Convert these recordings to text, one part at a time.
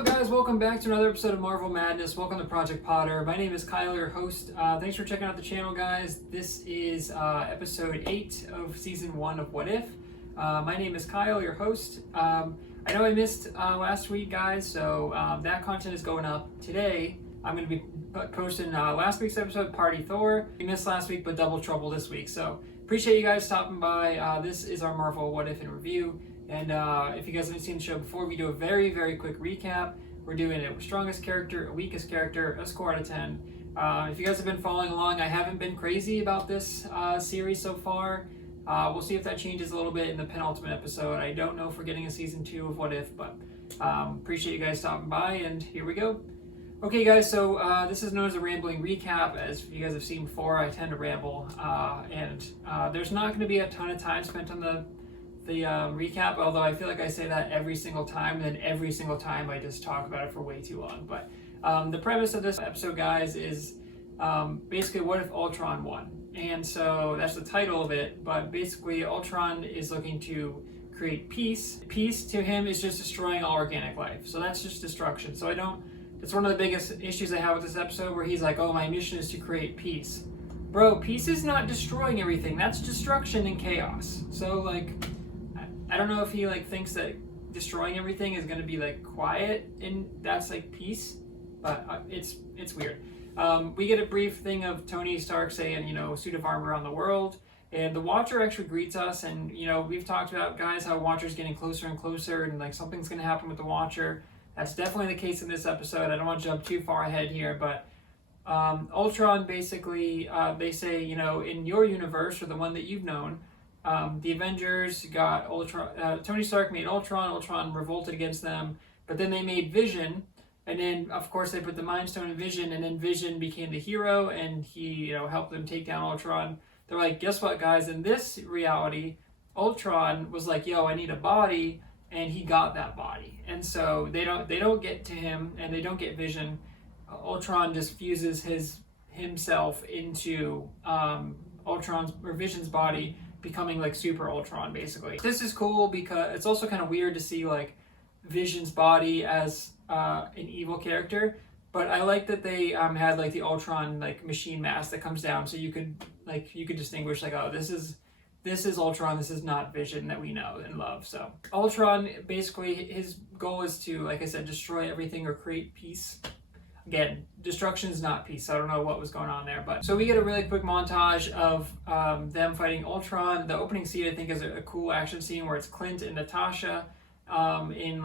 up, guys? Welcome back to another episode of Marvel Madness. Welcome to Project Potter. My name is Kyle, your host. Thanks for checking out the channel, guys. This is episode 8 of season 1 of What If. My name is Kyle, your host. I know I missed last week, guys, so that content is going up today. I'm going to be posting last week's episode, Party Thor. We missed last week, but double trouble this week. So appreciate you guys stopping by. This is our Marvel What If in review. And if you guys haven't seen the show before, we do a very, very quick recap. We're doing a strongest character, a weakest character, a score out of 10. If you guys have been following along, I haven't been crazy about this series so far. We'll see if that changes a little bit in the penultimate episode. I don't know if we're getting a season 2 of What If, but appreciate you guys stopping by, and here we go. Okay, guys, so this is known as a rambling recap. As you guys have seen before, I tend to ramble, and there's not going to be a ton of time spent on the recap, although I feel like I say that every single time, and then every single time I just talk about it for way too long. But the premise of this episode, guys, is basically what if Ultron won? And so that's the title of it, but basically Ultron is looking to create peace. Peace to him is just destroying all organic life. So that's just destruction. So it's one of the biggest issues I have with this episode, where he's like, oh, my mission is to create peace. Bro, peace is not destroying everything. That's destruction and chaos. So, like, I don't know if he thinks that destroying everything is going to be quiet and that's peace, but it's weird. We get a brief thing of Tony Stark saying, suit of armor on the world, and the Watcher actually greets us, and we've talked about, guys, how Watcher's getting closer and closer, and something's going to happen with the Watcher. That's definitely the case in this episode. I don't want to jump too far ahead here, but Ultron basically, they say, in your universe, or the one that you've known, the Avengers got Ultron. Tony Stark made Ultron. Ultron revolted against them, but then they made Vision, and then of course they put the Mind Stone in Vision, and then Vision became the hero, and he helped them take down Ultron. They're like, guess what, guys? In this reality, Ultron was like, yo, I need a body, and he got that body, and so they don't get to him, and they don't get Vision. Ultron just fuses himself into Ultron's or Vision's body, becoming Super Ultron, basically. This is cool because it's also kind of weird to see Vision's body as an evil character, but I like that they had the Ultron machine mask that comes down, so you could distinguish oh, this is Ultron, this is not Vision that we know and love. So Ultron, basically his goal is to, like I said, destroy everything or create peace. Again, destruction is not peace. I don't know what was going on there, but so we get a really quick montage of them fighting Ultron. The opening scene, I think, is a cool action scene where it's Clint and Natasha in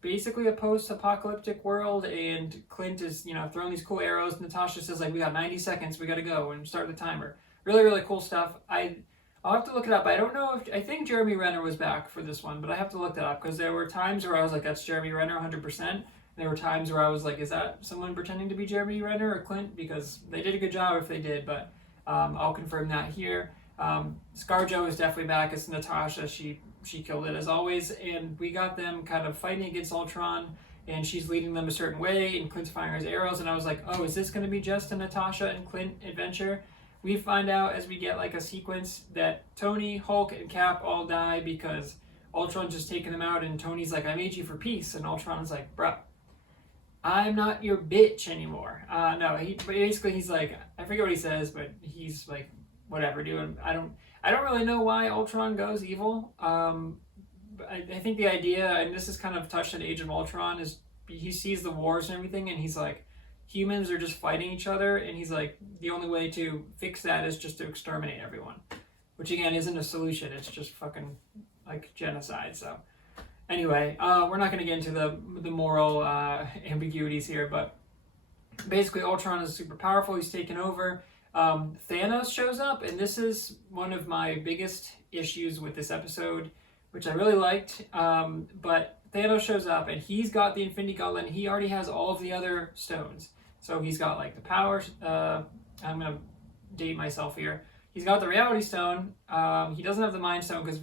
basically a post-apocalyptic world, and Clint is throwing these cool arrows. Natasha says we got 90 seconds, we got to go and start the timer. Really, really cool stuff. I'll have to look it up. I don't know I think Jeremy Renner was back for this one, but I have to look that up, because there were times where I was like, that's Jeremy Renner 100%. There were times where I was like, is that someone pretending to be Jeremy Renner or Clint? Because they did a good job if they did, but I'll confirm that here. ScarJo is definitely back as Natasha. She killed it as always, and we got them kind of fighting against Ultron, and she's leading them a certain way, and Clint's firing his arrows, and I was like, oh, is this going to be just a Natasha and Clint adventure? We find out as we get a sequence that Tony, Hulk, and Cap all die because Ultron's just taking them out, and Tony's like, I made you for peace, and Ultron's like, bruh, I'm not your bitch anymore. No, he's like, I forget what he says, but he's like, whatever, dude. I don't really know why Ultron goes evil. But I think the idea, and this is kind of touched on Age of Ultron, is he sees the wars and everything, and he's like, humans are just fighting each other, and he's like, the only way to fix that is just to exterminate everyone, which again isn't a solution. It's just fucking genocide. So. Anyway, we're not going to get into the moral ambiguities here, but basically Ultron is super powerful. He's taken over. Thanos shows up, and this is one of my biggest issues with this episode, which I really liked. But Thanos shows up, and he's got the Infinity Gauntlet, and he already has all of the other stones. So he's got the powers. I'm going to date myself here. He's got the Reality Stone. He doesn't have the Mind Stone because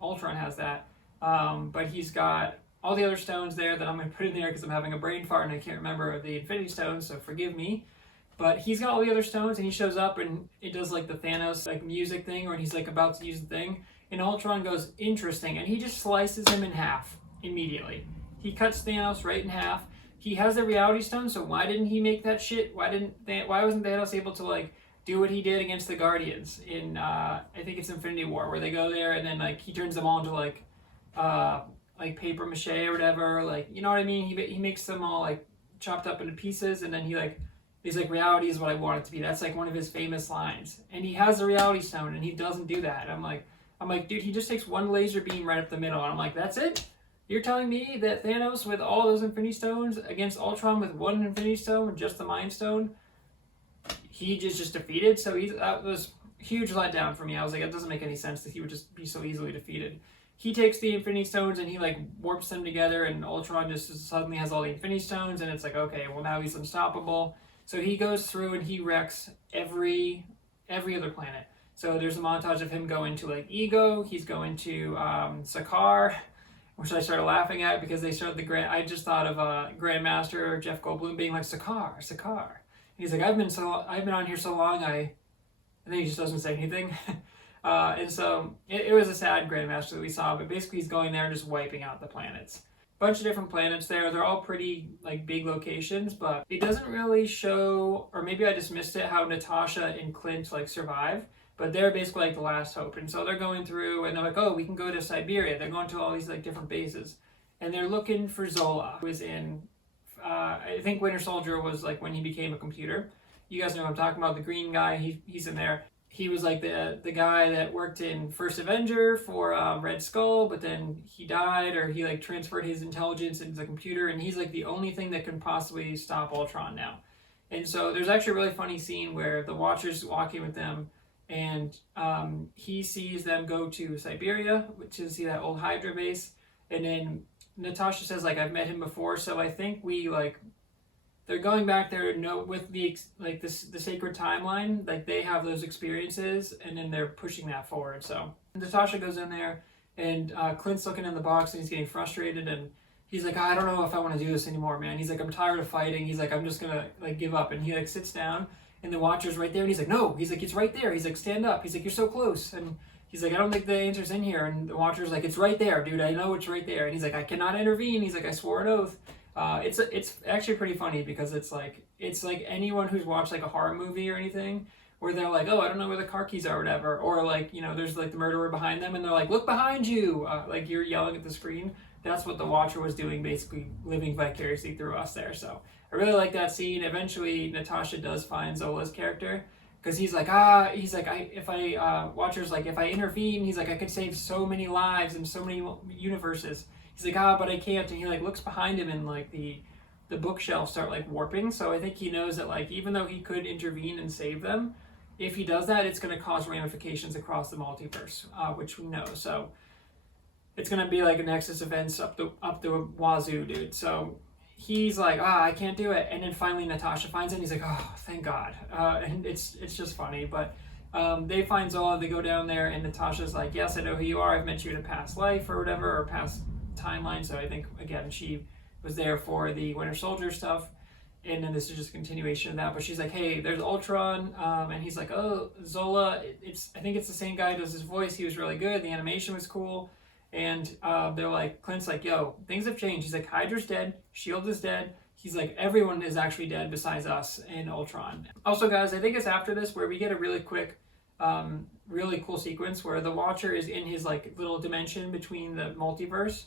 Ultron has that. But he's got all the other stones there that I'm going to put in there because I'm having a brain fart and I can't remember the Infinity Stones, so forgive me. But he's got all the other stones, and he shows up, and it does the Thanos music thing, or he's about to use the thing, and Ultron goes, interesting, and he just slices him in half immediately. He cuts Thanos right in half. He has the reality stone, so why didn't he make that shit? Why wasn't Thanos able to like do what he did against the Guardians in I think it's Infinity War, where they go there and then like he turns them all into like paper mache or whatever, like, you know what I mean? He makes them all like chopped up into pieces, and then he's like, reality is what I want it to be. That's like one of his famous lines, and he has the reality stone and he doesn't do that. I'm like, dude, he just takes one laser beam right up the middle, and I'm like, that's it? You're telling me that Thanos with all those Infinity Stones against Ultron with one Infinity Stone, just the Mind Stone, he just defeated? So that was a huge letdown for me. I was like, that doesn't make any sense that he would just be so easily defeated. He takes the Infinity Stones and he like warps them together, and Ultron just suddenly has all the Infinity Stones, and it's like, okay, well now he's unstoppable. So he goes through and he wrecks every other planet. So there's a montage of him going to like Ego. He's going to Sakaar, which I started laughing at because they started I just thought of Grandmaster Jeff Goldblum being like, Sakaar. And he's like, I've been on here so long, and then he just doesn't say anything. And so it was a sad Grandmaster that we saw, but basically he's going there and just wiping out the planets. Bunch of different planets there. They're all pretty like big locations, but it doesn't really show, or maybe I just missed it, how Natasha and Clint like survive. But they're basically like the last hope, and so they're going through, and they're like, oh, we can go to Siberia. They're going to all these like different bases, and they're looking for Zola, who was in, I think Winter Soldier was like when he became a computer. You guys know what I'm talking about. The green guy, he's in there. He was like the guy that worked in First Avenger for Red Skull, but then he died, or he like transferred his intelligence into the computer, and he's like the only thing that can possibly stop Ultron now. And so there's actually a really funny scene where the Watcher's walking with them, and he sees them go to Siberia, which is that old Hydra base, and then Natasha says like, I've met him before, so I think they're going back there with the sacred timeline, like they have those experiences, and then they're pushing that forward. So Natasha goes in there, and Clint's looking in the box, and he's getting frustrated, and he's like, I don't know if I want to do this anymore, man. He's like, I'm tired of fighting. He's like, I'm just gonna like give up, and he like sits down, and the Watcher's right there, and he's like, no. He's like, it's right there. He's like, stand up. He's like, you're so close. And he's like, I don't think the answer's in here. And the Watcher's like, it's right there, dude. I know it's right there. And he's like, I cannot intervene. He's like, I swore an oath. It's actually pretty funny because it's like anyone who's watched like a horror movie or anything where they're like, oh, I don't know where the car keys are or whatever. Or like, you know, there's like the murderer behind them and they're like, look behind you. Like you're yelling at the screen. That's what the Watcher was doing, basically living vicariously through us there. So I really like that scene. Eventually, Natasha does find Zola's character because he's like, Watcher's like, if I intervene, he's like, I could save so many lives and so many universes. He's like, but I can't. And he like looks behind him, and like the bookshelves start like warping. So I think he knows that like even though he could intervene and save them, if he does that, it's going to cause ramifications across the multiverse, which we know. So it's going to be like a Nexus events up the wazoo, dude. So he's like, I can't do it. And then finally Natasha finds it, and he's like, oh, thank God. And it's just funny. But they find Zola, they go down there, and Natasha's like, yes, I know who you are. I've met you in a past life or whatever, or past timeline. So I think, again, she was there for the Winter Soldier stuff. And then this is just a continuation of that. But she's like, hey, there's Ultron. And he's like, oh, Zola, I think it's the same guy who does his voice. He was really good. The animation was cool. And they're like, Clint's like, yo, things have changed. He's like, Hydra's dead. S.H.I.E.L.D. is dead. He's like, everyone is actually dead besides us and Ultron. Also, guys, I think it's after this where we get a really quick, really cool sequence where the Watcher is in his like little dimension between the multiverse.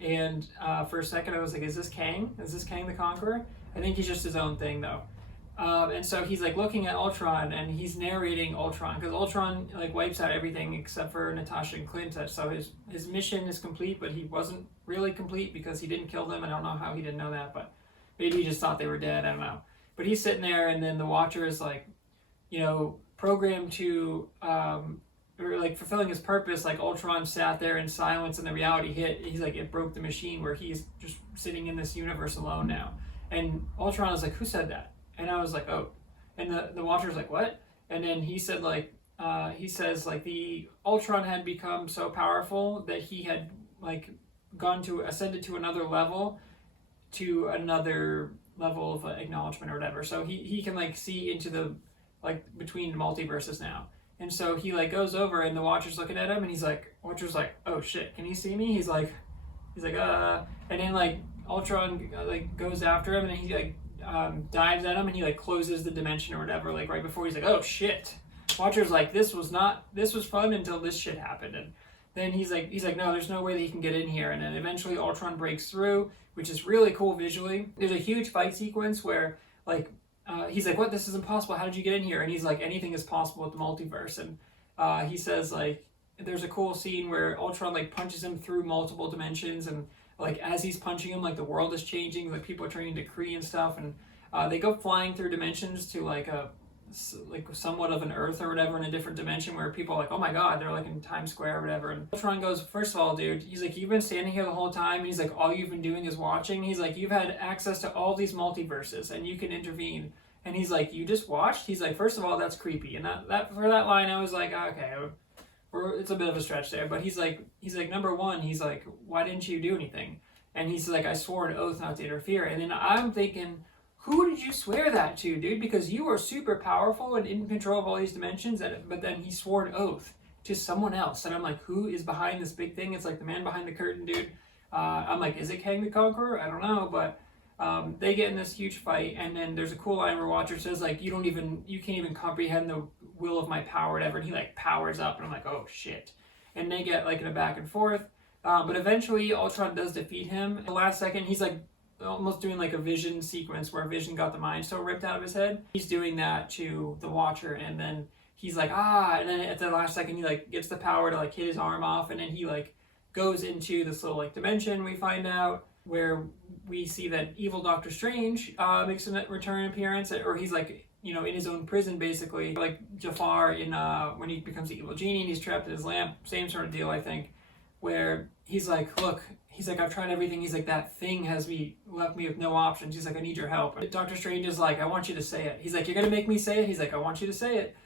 And for a second, I was like, is this Kang? Is this Kang the Conqueror? I think he's just his own thing, though. And so he's like looking at Ultron, and he's narrating Ultron, because Ultron like wipes out everything except for Natasha and Clint. So his mission is complete, but he wasn't really complete because he didn't kill them. I don't know how he didn't know that, but maybe he just thought they were dead. I don't know. But he's sitting there, and then the Watcher is like, you know, programmed to or like fulfilling his purpose. Like Ultron sat there in silence, and the reality hit. He's like, it broke the machine, where he's just sitting in this universe alone now. And Ultron was like, who said that? And I was like, oh. And the Watcher's like, what? And then he said like, he says like the Ultron had become so powerful that he had like ascended to another level of acknowledgement or whatever. So he can like see into the like between multiverses now. And so he like goes over, and the Watcher's looking at him, and Watcher's like, oh shit, can you see me? He's like, and then like Ultron like goes after him, and then he like dives at him, and he like closes the dimension or whatever, like right before he's like, oh shit. Watcher's like, this was fun until this shit happened. And then he's like, no, there's no way that he can get in here. And then eventually Ultron breaks through, which is really cool visually. There's a huge fight sequence where like he's like, what, this is impossible, how did you get in here? And he's like, anything is possible with the multiverse. And he says like, there's a cool scene where Ultron like punches him through multiple dimensions, and like as he's punching him, like the world is changing, like people are turning to Kree and stuff, and they go flying through dimensions to like somewhat of an Earth or whatever in a different dimension where people are like, oh my god, they're like in Times Square or whatever. And Ultron goes, first of all, dude, he's like, you've been standing here the whole time, and he's like, all you've been doing is watching. He's like, you've had access to all these multiverses and you can intervene. And he's like, you just watched? He's like, first of all, that's creepy. And that for that line, I was like, okay, it's a bit of a stretch there. But he's like, number one, he's like, why didn't you do anything? And he's like, I swore an oath not to interfere. And then I'm thinking, who did you swear that to, dude? Because you are super powerful and in control of all these dimensions, but then he swore an oath to someone else. And I'm like, who is behind this big thing? It's like the man behind the curtain, dude. I'm like, is it Kang the Conqueror? I don't know, but they get in this huge fight, and then there's a cool line where Watcher says like, you can't even comprehend the will of my power, whatever. And he like powers up, and I'm like, oh shit. And they get like in a back and forth, but eventually Ultron does defeat him. At the last second, he's like almost doing like a Vision sequence where Vision got the Mind Stone ripped out of his head. He's doing that to the Watcher, and then he's like, and then at the last second he like gets the power to like hit his arm off, and then he like goes into this little like dimension, we find out, where we see that evil Doctor Strange makes a return appearance, or he's like, in his own prison basically, like Jafar in when he becomes the evil genie and he's trapped in his lamp, same sort of deal, I think, where he's like, look, he's like, I've tried everything. He's like, that thing has left me with no options. He's like, I need your help. Doctor Strange is like, I want you to say it. He's like, you're gonna make me say it? He's like, I want you to say it.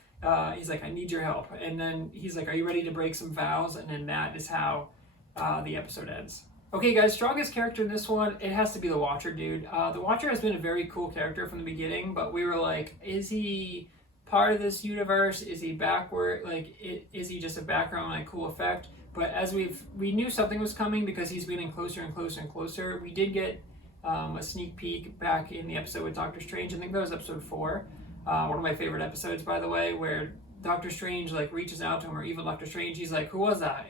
He's like, I need your help. And then he's like, are you ready to break some vows? And then that is how the episode ends. Okay guys, strongest character in this one, it has to be the Watcher, dude. The Watcher has been a very cool character from the beginning, but we were like, is he part of this universe? Is he backward? Like, is he just a background, like, cool effect? But as we knew something was coming because he's getting closer and closer and closer. We did get a sneak peek back in the episode with Doctor Strange. I think that was episode 4. One of my favorite episodes, by the way, where Doctor Strange like reaches out to him, or evil Doctor Strange. He's like, who was that?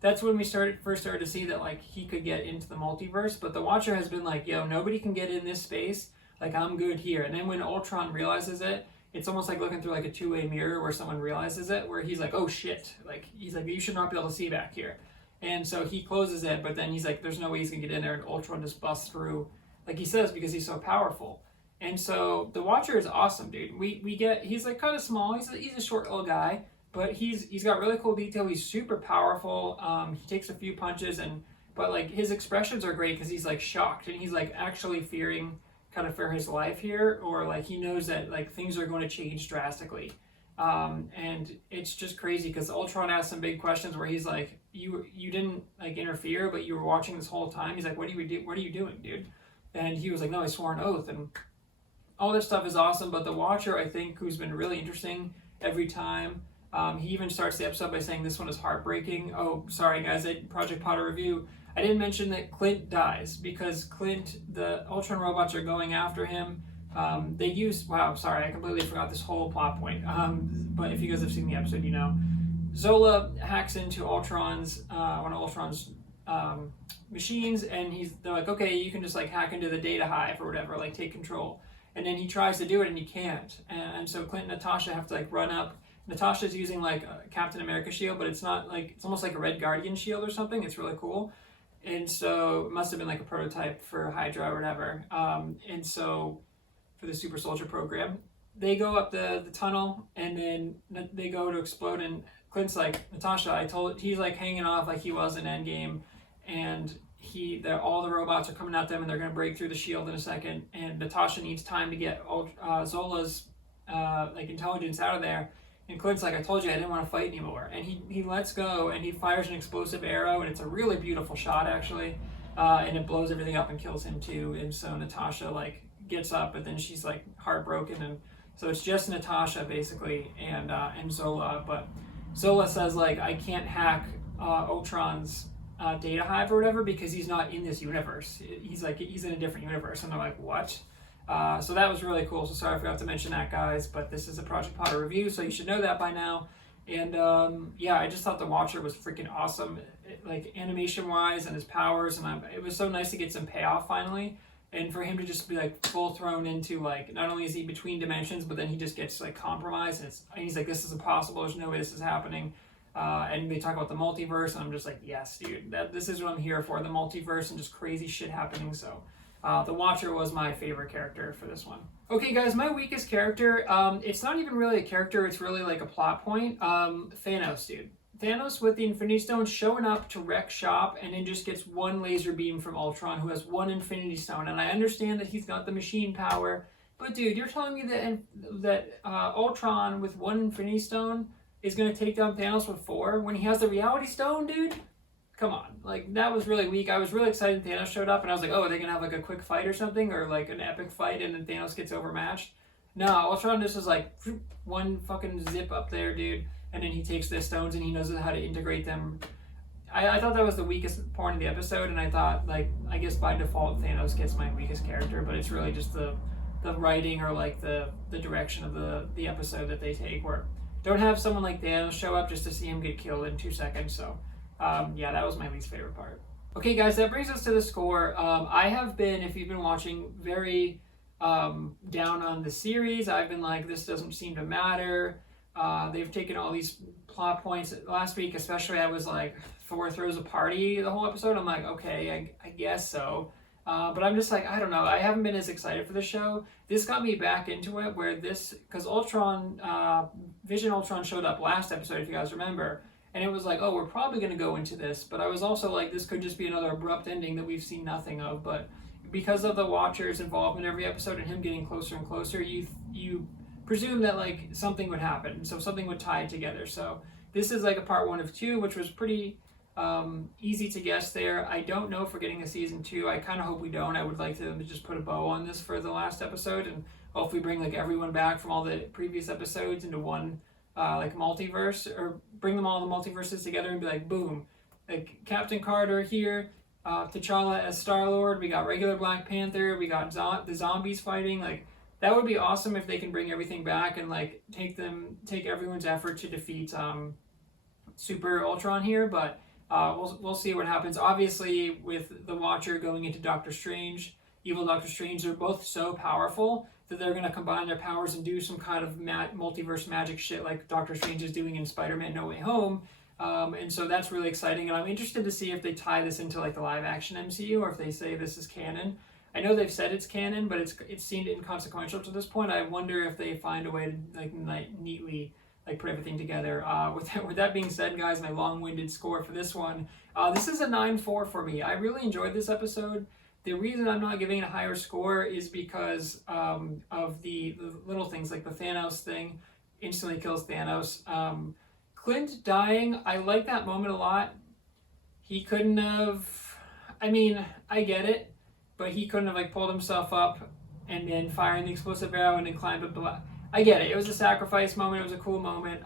That's when we first started to see that like he could get into the multiverse. But the Watcher has been like, yo, nobody can get in this space. Like, I'm good here. And then when Ultron realizes it, it's almost like looking through like a two-way mirror where someone realizes it, where he's like, oh shit. Like, he's like, you should not be able to see back here. And so he closes it, but then he's like, there's no way he's gonna get in there, and Ultron just busts through, like he says, because he's so powerful. And so the Watcher is awesome, dude. He's like kind of small. He's a short little guy. But he's got really cool detail. He's super powerful. He takes a few punches, but like his expressions are great because he's like shocked, and he's like actually fearing kind of for his life here, or like he knows that like things are going to change drastically. And it's just crazy because Ultron asks some big questions where he's like, you didn't like interfere, but you were watching this whole time. He's like, what are you doing, dude? And he was like, no, I swore an oath, and all this stuff is awesome. But the Watcher, I think, who's been really interesting every time. He even starts the episode by saying this one is heartbreaking. Oh, sorry guys, Project Potter review. I didn't mention that Clint dies because Clint, the Ultron robots are going after him. I completely forgot this whole plot point. But if you guys have seen the episode, you know. Zola hacks into Ultron's, one of Ultron's machines, and they're like, okay, you can just like hack into the data hive or whatever, like take control. And then he tries to do it and he can't. And so Clint and Natasha have to like run up. Natasha's using like a Captain America shield, but it's not like, it's almost like a Red Guardian shield or something. It's really cool. And so it must have been like a prototype for Hydra or whatever. And so for the Super Soldier program, they go up the tunnel, and then they go to explode, and Clint's like, Natasha, he's like hanging off like he was in Endgame, and all the robots are coming at them, and they're going to break through the shield in a second, and Natasha needs time to get Zola's like intelligence out of there. And Clint's like, I told you I didn't want to fight anymore. And he lets go, and he fires an explosive arrow, and it's a really beautiful shot, actually. And it blows everything up and kills him, too. And so Natasha, like, gets up, but then she's, like, heartbroken. And so it's just Natasha, basically, and Zola. But Zola says, like, I can't hack Ultron's data hive or whatever, because he's not in this universe. He's in a different universe, and I'm like, what? So that was really cool. So sorry I forgot to mention that, guys, but this is a Project Potter review, so you should know that by now. And yeah, I just thought the Watcher was freaking awesome, like animation wise and his powers, and it was so nice to get some payoff finally, and for him to just be like full thrown into, like, not only is he between dimensions, but then he just gets like compromised, and he's like, this is impossible, there's no way this is happening. And they talk about the multiverse, and I'm just like, yes, dude, this is what I'm here for, the multiverse and just crazy shit happening. So the Watcher was my favorite character for this one. Okay, guys, my weakest character, it's not even really a character, it's really like a plot point. Thanos, dude. Thanos with the Infinity Stone showing up to wreck shop, and then just gets one laser beam from Ultron, who has one Infinity Stone. And I understand that he's got the machine power, but dude, you're telling me that Ultron with one Infinity Stone is going to take down Thanos with 4 when he has the Reality Stone, dude? Come on. Like, that was really weak. I was really excited Thanos showed up, and I was like, oh, are they going to have like a quick fight or something, or like an epic fight, and then Thanos gets overmatched? No, Ultron just is like one fucking zip up there, dude, and then he takes the stones and he knows how to integrate them. I thought that was the weakest part of the episode, and I thought, like, I guess by default Thanos gets my weakest character, but it's really just the writing, or like the direction of the episode that they take, where don't have someone like Thanos show up just to see him get killed in 2 seconds. So yeah, that was my least favorite part. Okay, guys, that brings us to the score. I have been, if you've been watching, very down on the series. I've been like, this doesn't seem to matter. They've taken all these plot points. Last week especially, I was like, Thor throws a party the whole episode. I'm like, okay, I guess so. But I'm just like, I don't know. I haven't been as excited for the show. This got me back into it, because Ultron, Vision Ultron showed up last episode, if you guys remember. And it was like, oh, we're probably going to go into this. But I was also like, this could just be another abrupt ending that we've seen nothing of. But because of the Watcher's involvement in every episode and him getting closer and closer, you presume that like something would happen. So something would tie it together. So this is like a part 1 of 2, which was pretty easy to guess there. I don't know if we're getting a season 2. I kind of hope we don't. I would like to just put a bow on this for the last episode, and hopefully bring like everyone back from all the previous episodes into one like multiverse, or bring them all the multiverses together and be like, boom, like Captain Carter here, T'Challa as Star-Lord, we got regular Black Panther, we got the zombies fighting. Like, that would be awesome if they can bring everything back and like take everyone's effort to defeat Super Ultron here. But we'll see what happens. Obviously, with the Watcher going into Doctor Strange, evil Doctor Strange, they're both so powerful that they're going to combine their powers and do some kind of multiverse magic shit like Doctor Strange is doing in Spider-Man No Way Home. And so that's really exciting, and I'm interested to see if they tie this into like the live action MCU, or if they say this is canon. I know they've said it's canon, but it seemed inconsequential to this point. I wonder if they find a way to like neatly like put everything together. With that being said, guys, my long-winded score for this one, this is a 9-4 for me. I really enjoyed this episode. The reason I'm not giving it a higher score is because of the little things, like the Thanos thing instantly kills Thanos. Clint dying, I like that moment a lot. He couldn't have, I mean, I get it, but he couldn't have like pulled himself up and then firing the explosive arrow and then climbed up. I get it. It was a sacrifice moment. It was a cool moment.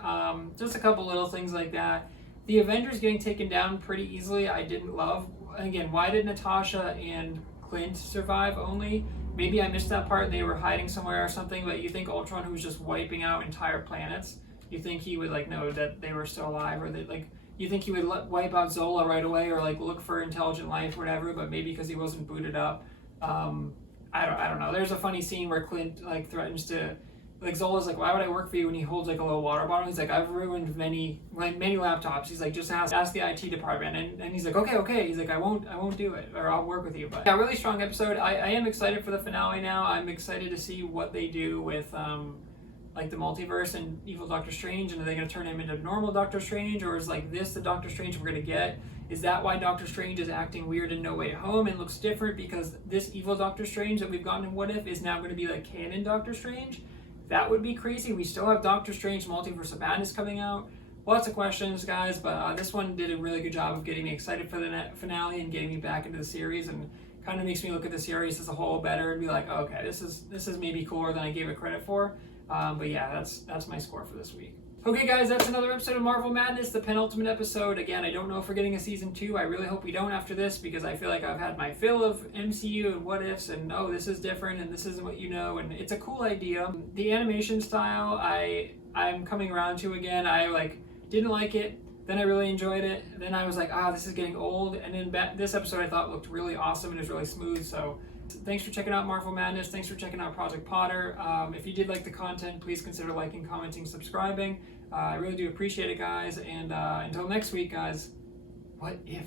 Just a couple little things like that. The Avengers getting taken down pretty easily, I didn't love. Again, why did Natasha and Clint survive only? Maybe I missed that part. They were hiding somewhere or something, but you think Ultron, who was just wiping out entire planets, you think he would like know that they were still alive, or that like you think he would wipe out Zola right away, or like look for intelligent life or whatever, but maybe because he wasn't booted up. I don't know. There's a funny scene where Clint like threatens to, like, Zola's like, why would I work for you? And he holds like a little water bottle. He's like, I've ruined many laptops. He's like, just ask the IT department. And he's like, okay. He's like, I won't do it, or I'll work with you. But yeah, really strong episode. I am excited for the finale now. I'm excited to see what they do with like the multiverse and evil Doctor Strange. And are they going to turn him into normal Doctor Strange, or is like this the Doctor Strange we're going to get? Is that why Doctor Strange is acting weird in No Way Home and looks different, because this evil Doctor Strange that we've gotten in What If is now going to be like canon Doctor Strange? That would be crazy. We still have Doctor Strange Multiverse of Madness coming out. Lots of questions, guys, but this one did a really good job of getting me excited for the finale and getting me back into the series, and kind of makes me look at the series as a whole better and be like, okay, this is maybe cooler than I gave it credit for. But yeah, that's my score for this week. Okay, guys, that's another episode of Marvel Madness, the penultimate episode. Again, I don't know if we're getting a season 2. I really hope we don't after this, because I feel like I've had my fill of MCU and what ifs, and oh, this is different, and this isn't what you know, and it's a cool idea. The animation style, I'm coming around to again. I didn't like it, then I really enjoyed it, then I was like, this is getting old, and then this episode I thought looked really awesome and it was really smooth. So thanks for checking out Marvel Madness. Thanks for checking out Project Potter. If you did like the content, please consider liking, commenting, subscribing. I really do appreciate it, guys. And until next week, guys, what if?